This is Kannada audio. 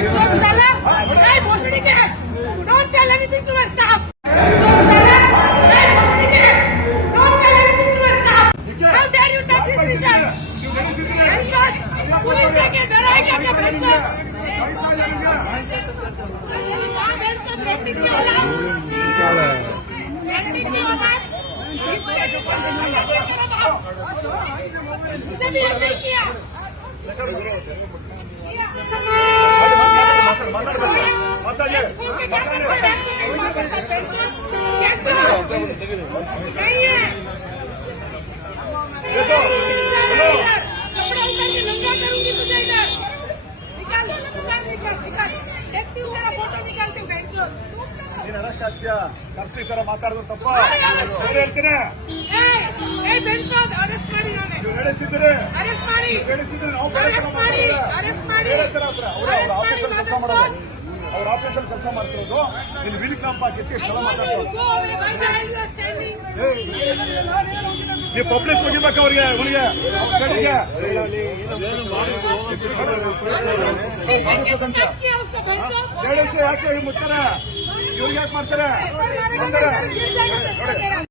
Don't tell anything to my staff. How dare you touch his vision? Police के डराएगा क्या बच्चा? मुझे भी ऐसे ही किया। नहीं है कपड़ा उतार के नंगा करूंगी तुझे इधर निकाल निकाल देखती हूँ तेरा फोटो निकालती हूँ बेंगलोर ನೀನು ಅರೆಸ್ಟ್ ಆಗ್ತೀಯಾ ಕರ್ಸಿ ಈ ತರ ಮಾತಾಡೋದು ತಪ್ಪ ಹೇಳ್ತೀನಿ ಬೆಂಚ್ ಅರೆಸ್ಟ್ ಮಾಡಿ ನಾನು ನೀವು ನಡೆಸಿದ್ರೆ ಅರೆಸ್ಟ್ ಮಾಡಿ ಕೆಲಸ ಮಾಡೋದು ಅವ್ರ ಆಫೀಸಲ್ಲಿ ಕೆಲಸ ಮಾಡ್ತಿರೋದು ಇಲ್ಲಿ ವಿಲ್ ಕ್ಲಾಂಪ್ ಹಾಕಿತ್ತು ಇಷ್ಟೆಲ್ಲ ಮಾತಾಡ್ತಾರೆ ನೀವು ಪಬ್ಲಿಕ್ ಮುಗಿಬೇಕು ಅವ್ರಿಗೆ ಯಾಕೆ ಮುಚ್ತಾರೆ ಇವ್ರಿಗೆ ಯಾಕೆ ಮಾಡ್ತಾರೆ